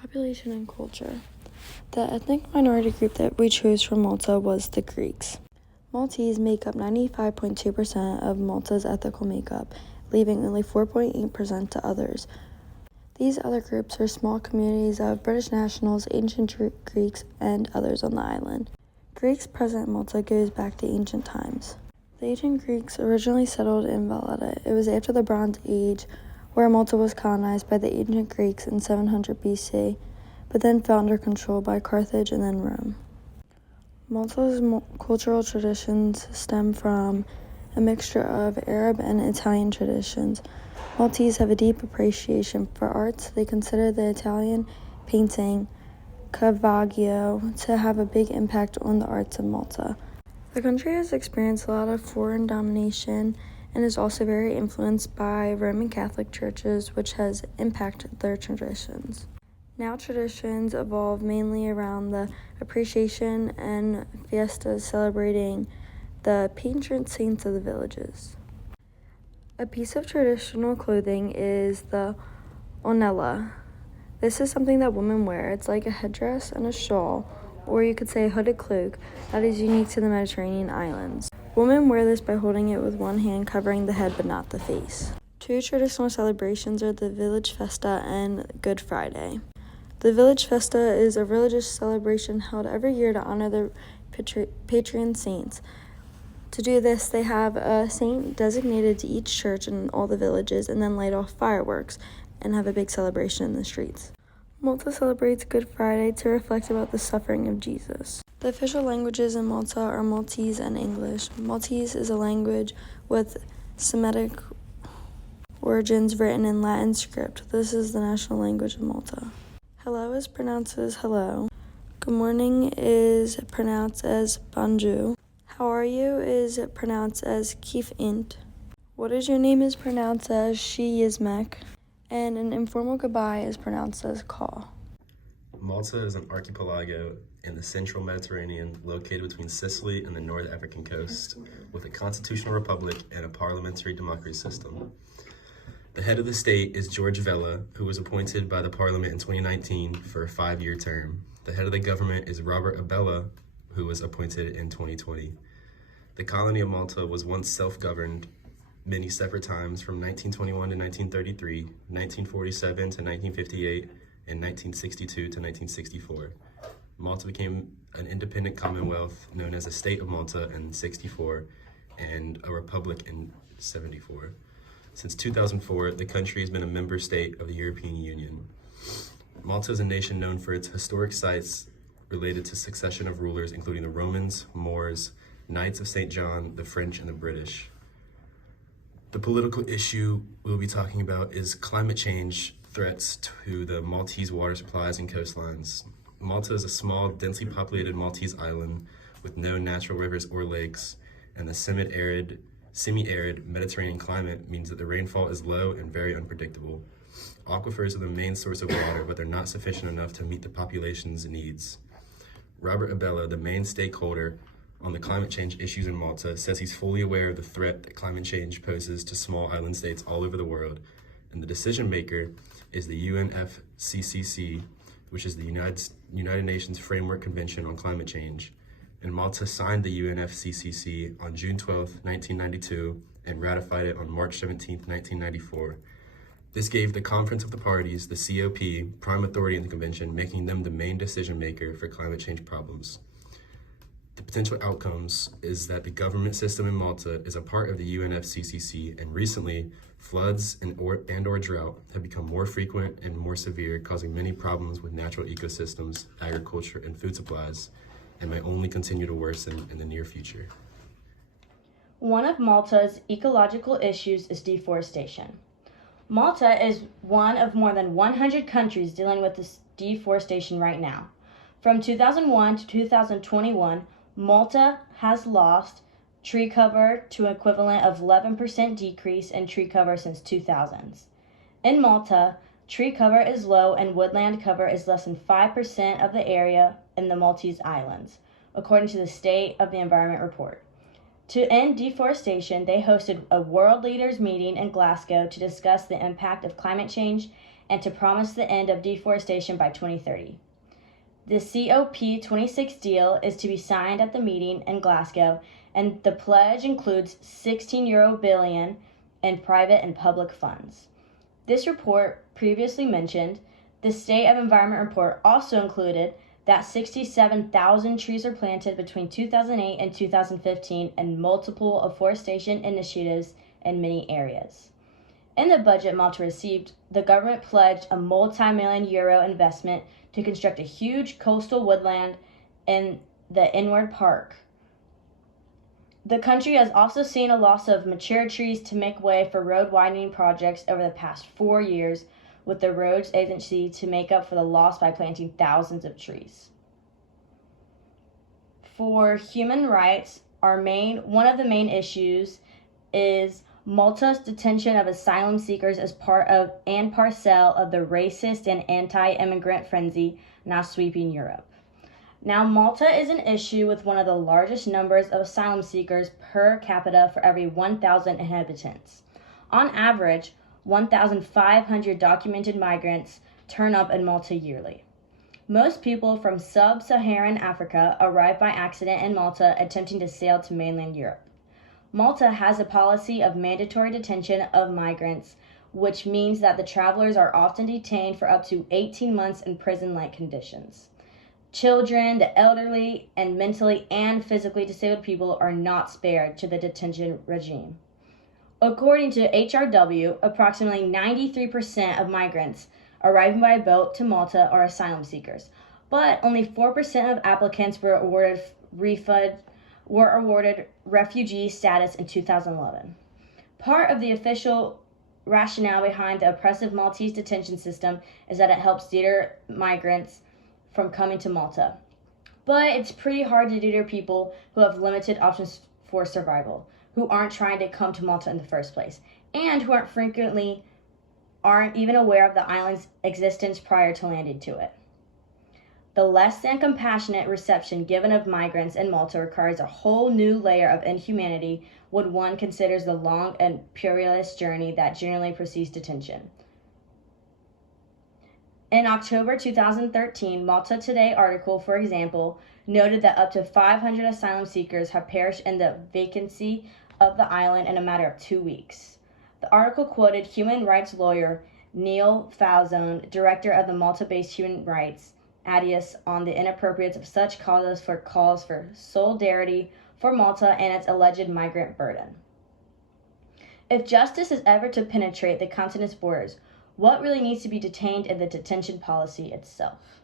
Population and culture. The ethnic minority group that we chose for Malta was the Greeks. Maltese make up 95.2% of Malta's ethnical makeup, leaving only 4.8% to others. These other groups are small communities of British nationals, ancient Greeks, and others on the island. Greeks present in Malta goes back to ancient times. The ancient Greeks originally settled in Valletta. It was after the Bronze Age, where Malta was colonized by the ancient Greeks in 700 BC, but then fell under control by Carthage and then Rome. Malta's cultural traditions stem from a mixture of Arab and Italian traditions. Maltese have a deep appreciation for arts. They consider the Italian painting, Caravaggio, to have a big impact on the arts of Malta. The country has experienced a lot of foreign domination and is also very influenced by Roman Catholic churches, which has impacted their traditions. Now traditions evolve mainly around the appreciation and fiestas celebrating the patron saints of the villages. A piece of traditional clothing is the onella. This is something that women wear. It's like a headdress and a shawl, or you could say a hooded cloak, that is unique to the Mediterranean islands. Women wear this by holding it with one hand, covering the head but not the face. Two traditional celebrations are the Village Festa and Good Friday. The Village Festa is a religious celebration held every year to honor the patron saints. To do this, they have a saint designated to each church in all the villages and then light off fireworks and have a big celebration in the streets. Malta celebrates Good Friday to reflect about the suffering of Jesus. The official languages in Malta are Maltese and English. Maltese is a language with Semitic origins written in Latin script. This is the national language of Malta. Hello is pronounced as hello. Good morning is pronounced as bonjour. How are you is pronounced as kif int. What is your name is pronounced as she yizmek. And an informal goodbye is pronounced as call. Malta is an archipelago in the central Mediterranean located between Sicily and the North African coast, with a constitutional republic and a parliamentary democracy system. The head of the state is George Vella, who was appointed by the parliament in 2019 for a 5-year term. The head of the government is Robert Abella, who was appointed in 2020. The colony of Malta was once self-governed many separate times from 1921 to 1933, 1947 to 1958, and 1962 to 1964. Malta became an independent commonwealth known as a State of Malta in 64 and a republic in 74. Since 2004, the country has been a member state of the European Union. Malta is a nation known for its historic sites related to succession of rulers, including the Romans, Moors, Knights of St. John, the French, and the British. The political issue we'll be talking about is climate change threats to the Maltese water supplies and coastlines. Malta is a small, densely populated Maltese island with no natural rivers or lakes, and the semi-arid Mediterranean climate means that the rainfall is low and very unpredictable. Aquifers are the main source of water, but they're not sufficient enough to meet the population's needs. Robert Abella, the main stakeholder on the climate change issues in Malta, says he's fully aware of the threat that climate change poses to small island states all over the world, and the decision maker is the UNFCCC, which is the United Nations Framework Convention on Climate Change. And Malta signed the UNFCCC on June 12, 1992, and ratified it on March 17, 1994. This gave the Conference of the Parties, the COP, prime authority in the convention, making them the main decision maker for climate change problems. The potential outcomes is that the government system in Malta is a part of the UNFCCC, and recently, floods and or drought have become more frequent and more severe, causing many problems with natural ecosystems, agriculture, and food supplies, and may only continue to worsen in the near future. One of Malta's ecological issues is deforestation. Malta is one of more than 100 countries dealing with this deforestation right now. From 2001 to 2021, Malta has lost tree cover to an equivalent of 11% decrease in tree cover since 2000s. In Malta, tree cover is low and woodland cover is less than 5% of the area in the Maltese Islands, according to the State of the Environment report. To end deforestation, they hosted a world leaders meeting in Glasgow to discuss the impact of climate change and to promise the end of deforestation by 2030. The COP26 deal is to be signed at the meeting in Glasgow, and the pledge includes €16 billion in private and public funds. This report, previously mentioned, the State of Environment report, also included that 67,000 trees were planted between 2008 and 2015 and multiple afforestation initiatives in many areas. In the budget Malta received, the government pledged a multi-million euro investment to construct a huge coastal woodland in the Inward Park. The country has also seen a loss of mature trees to make way for road widening projects over the past 4 years, with the roads agency to make up for the loss by planting thousands of trees. For human rights, one of the main issues is Malta's detention of asylum seekers as part of and parcel of the racist and anti-immigrant frenzy now sweeping Europe. Now, Malta is an issue with one of the largest numbers of asylum seekers per capita for every 1,000 inhabitants. On average, 1,500 documented migrants turn up in Malta yearly. Most people from sub-Saharan Africa arrive by accident in Malta attempting to sail to mainland Europe. Malta has a policy of mandatory detention of migrants, which means that the travelers are often detained for up to 18 months in prison-like conditions. Children, the elderly, and mentally and physically disabled people are not spared to the detention regime. According to HRW, approximately 93% of migrants arriving by boat to Malta are asylum seekers, but only 4% of applicants were awarded refugee status in 2011. Part of the official rationale behind the oppressive Maltese detention system is that it helps deter migrants from coming to Malta. But it's pretty hard to deter people who have limited options for survival, who aren't trying to come to Malta in the first place, and who aren't even aware of the island's existence prior to landing to it. The less than compassionate reception given of migrants in Malta requires a whole new layer of inhumanity when one considers the long and perilous journey that generally precedes detention. In October 2013, Malta Today article, for example, noted that up to 500 asylum seekers have perished in the vacancy of the island in a matter of 2 weeks. The article quoted human rights lawyer Neil Falzone, director of the Malta-based Human Rights Adius, on the inappropriateness of such calls for solidarity for Malta and its alleged migrant burden. If justice is ever to penetrate the continent's borders, what really needs to be detained in the detention policy itself?